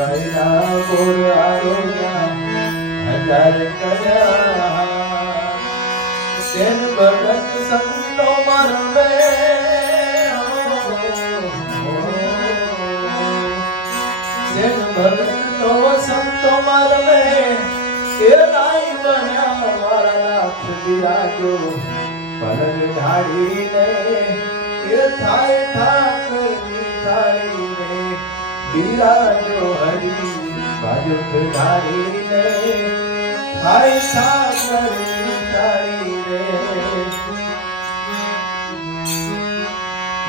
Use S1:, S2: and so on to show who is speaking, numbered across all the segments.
S1: વૈરા બોર આરોગ્યા હજાર કયા તેન ભગત સંતો મરવે તેન ભગત તો સંતો મરવે એ નાઈ બન્યા મારા નાથ બિરાજો પલંગ ઢાળીને એ થાય ઠાકરની થાળીને બિરાજો હરી બાજુ ઢાળીને થાય ઠાકરની થાળીને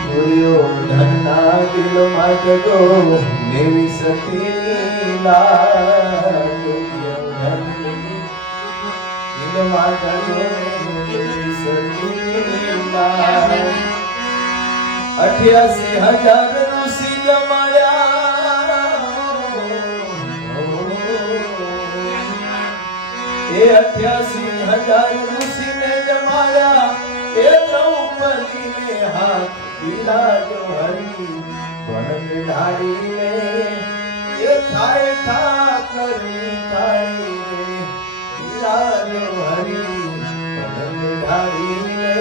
S1: દુર્યોધનના દિલમાં જગો દેવી સતીની લાજ દુર્યોધનની દિલમાં જગો દેવી સતીની લાજ અઠ્યાસી હજાર ઋષિ જમાડ્યા એ અઠ્યાસી હજાર ઋષિને જમાડ્યા એ દ્રૌપદીને હાથ બિરાજો હરી. વરદ ઢાળીને એ થાય હરી. વરદ ઢાળીને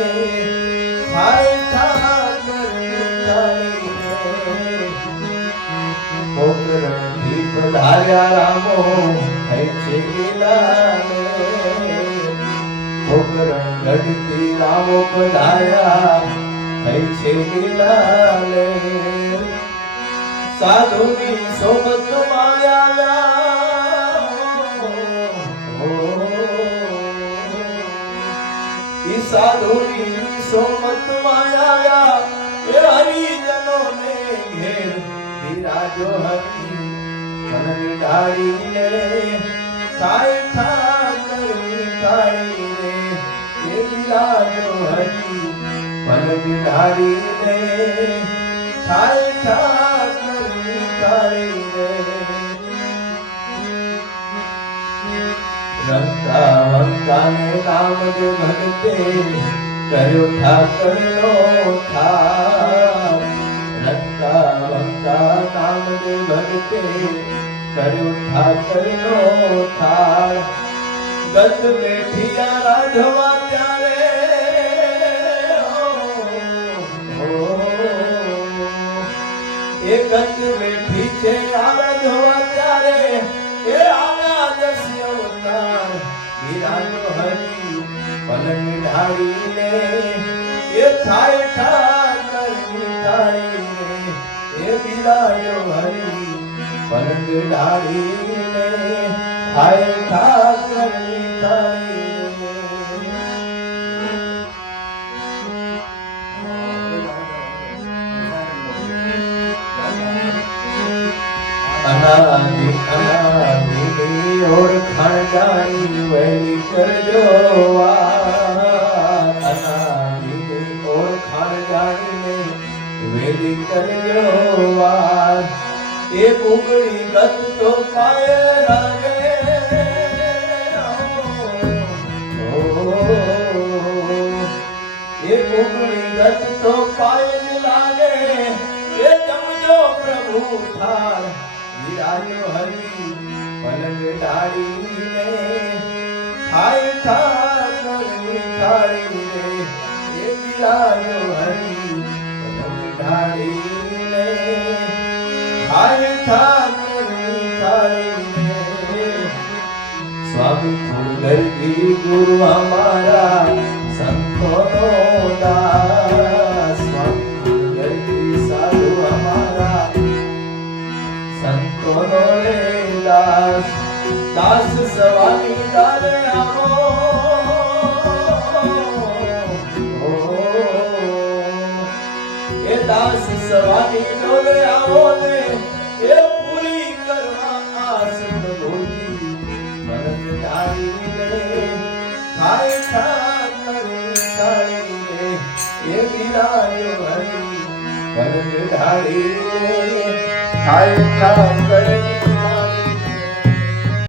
S1: થાય રામો. ગઢથી રામો પધાર્યા થઈ છે ગિલાને સાધુની સોબત માયા સાધુની સોબત માયા એ હરિજનોને ઘેર બિરાજો હરી મન ડાળીને થાય ઠાકરની કાળીને એ બિરાજો હરી મન ડાળીને થાય ઠાકરની કાળીને રંકા વંકાને નામ જો ભગતે કર્યો ઠાકરનો થાર રંકા વંકા નામ જે ભગતે કર્યો ઠાકરનો ત્યારે એ ગત બેઠી છે આરાધવા ત્યારે એ ઢાળીને એ થાય એ વિરાજો હરી પલંગ ઢાળીને થાય ઠાકરની થાળીને અનાદિ, અનાદિની ઓળખાણ જાણી વહેલી કરજો. અનાદિની જાણીને વહેલી કરજો વાર. એ ઉગડી ગત તો પાય લાગે એ ઉગડી ગત તો પાય લાગે. એ જમજો પ્રભુ થાળ. વિરાજો હરી પલંગ ડાળીને થાય ઠાકરની થાળીને. એ વિરાજો સ્વામી ફૂલગરજી ગુરુ અમારા સંતોનો દાસ એ બિરાજો હરી મરદ ડાળીને થાય ઠાકર